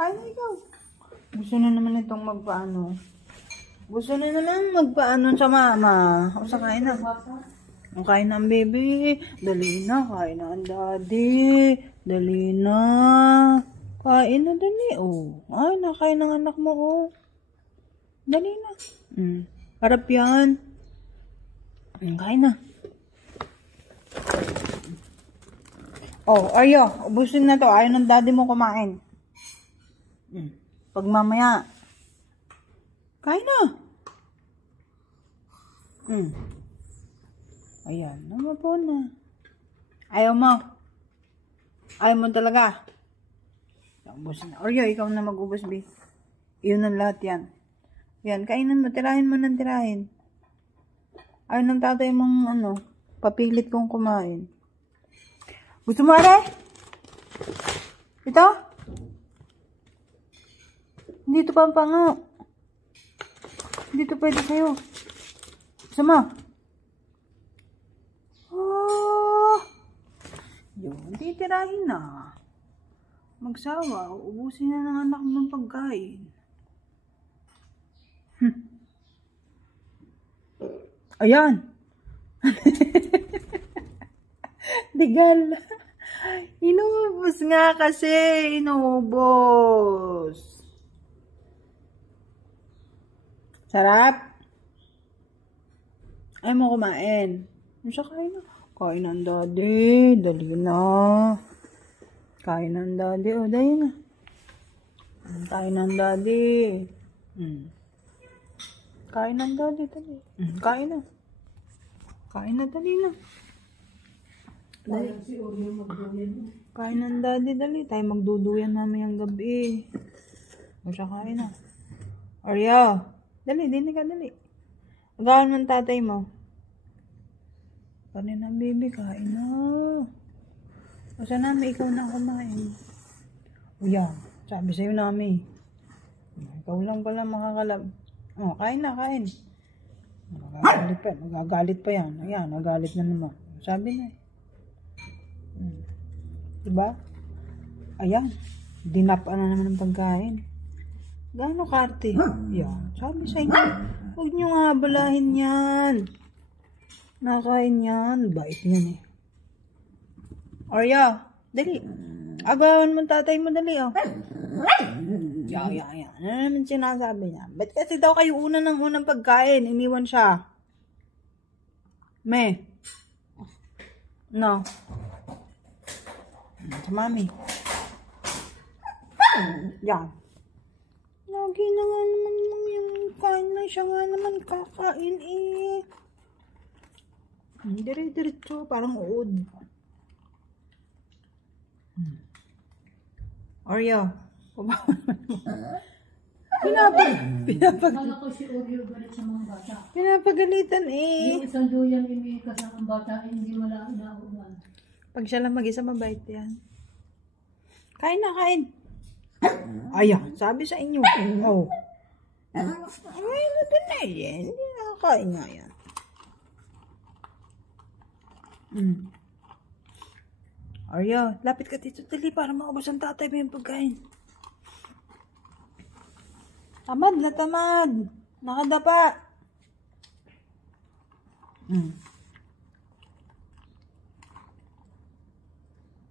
Kain na ikaw. Gusto na naman itong magpaano. Gusto na naman magpaano sa mama. O sa kain na. Ang kain na ang baby. Dali na. Kain na ang daddy. Dali na. Kain na dali. Oh. Ay, nakain ng anak mo. Oh. Dali na. Harap yan. Kain na. Oh, Aryo. Ubusin na to. Ayaw ng daddy mo kumain. Pag mamaya. Kain na. Ayan. Naman po na. Ayaw mo. Ayaw mo talaga. Ubusin na. Aryo, ikaw na mag-ubos, B. Iyon ang lahat yan. Yan, kainan mo. Tirahin mo ng tirahin. Ayaw ng tatay mong, papilit kong kumain. Gusto mo, are? Ito? Hindi ito pampango. Hindi ito pwede sa'yo. Gusto mo? Oh! Yun, titirahin na. Magsawa, uubusin na ng anak mo ng pagkain. Ayan. Digal. Inubos nga kasi. Inubos. Sarap. Ay mo kumain. Ano siya kain na? Kain ng daddy. Dali na. Kain ng daddy. O, dali na. Kain ng daddy. Kain ng daddy. Dali. Kain na. Kain na, dali na. Dali. Kain ng daddy, dali. Tayo magduduyan namin ang gabi. O siya kain na. Arya. Dali, dini ka, dali. Agawan ng tatay mo. Kanin na, baby. Kain na. O sa namin, ikaw na kumain. O yan. Sabi sa'yo namin. Ikaw lang pala makakalab. O, kain na, kain. Magagalit pa yan. Ayan, nagalit na naman. Sabi na eh. Diba? Ayan. Dinapa na naman ang pagkain. Gaano karte? Yan. Sabi sa inyo, huwag nyo nga balahin yan. Nakain yan. Bait yan eh. Arya, dali. Agawan mo tatay mo, dali oh. Yan. Ano naman sinasabi niya? Ba't kasi daw kayo unang pagkain? Iniwan siya. Me. No. Sa mami. Yan. Lagi na nga naman yung kain na siya nga naman kakain eh. Dire-diretso. Parang uod. Oreo. Akala ko si Oreo galit sa mga bata. Pinapagalitan eh. Yung isang doyan iniikas ang bata, hindi malaki na ulan. Pag siya lang mag-isa, mabait yan. Kain na, kain. Ayan, sabi sa inyo. Oh. Ay, na din na yan. Hindi nakakain nga yan. Arya, lapit ka dito, dali, para maubos ang tatay mo yung pagkain. Tamad na tamad. Nakadapa.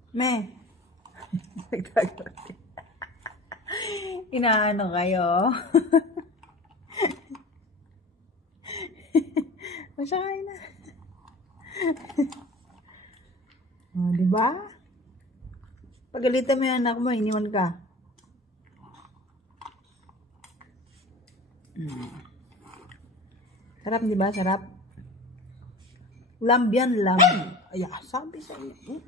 Me. Inaano kayo? Masakay na. Oh, diba? Pagalitan mo yung anak mo, iniwan ka. Sarap, diba? Sarap. Lamb yan, lamb. Ay, sabi sa iyo.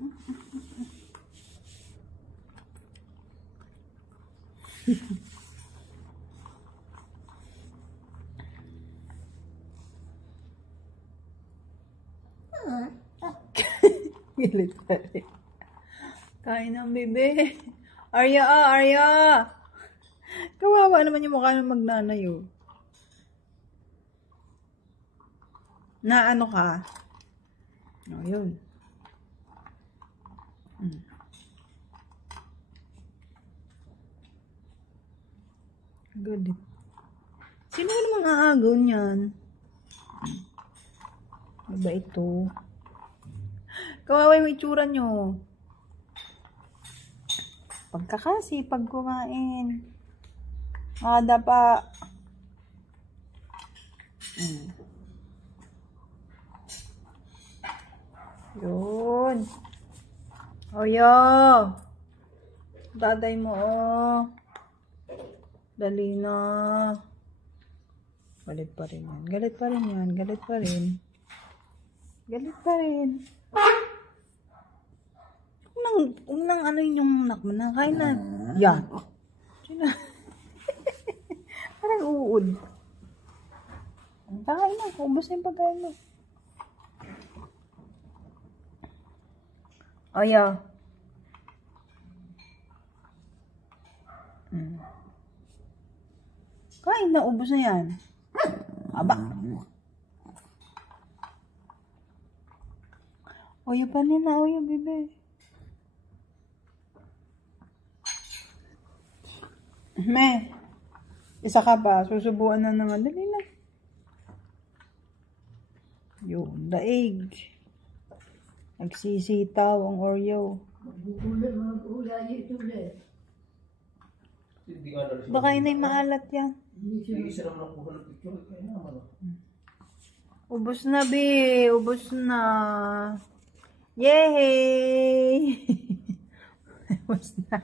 Gilit pa rin. Kain ng bebe. Arya, Arya. Kawawa naman yung mukha ng magnanay, oh. Na ano ka? Oh, yun. Galit. Sino ka namang aagaw niyan? Ano ba ito? Kawawa yung itsura nyo. Pagkakasipag kumain. Ada pa. Yun. Oyo. Daday mo, oh. Dali na. Galit pa rin yan. Galit pa rin yan. Galit pa rin. Galit pa rin. Unang ano yung nak mo na. Kain na. Yan. Sino? Parang uud. Kain na. Ubus na yung pagkain mo. Oyo. Kain na. Ubus na yan. Aba. Oyo pa nila. Oyo, bebe. Me, isa ka pa. Susubuan na naman. Dali na. Yun, daig. Nagsisitaw ang Oreo. Mag-ula dito ulit. Baka yun ay maalat yan. Ubus na, be. Ubus na. Yay! Ubus na.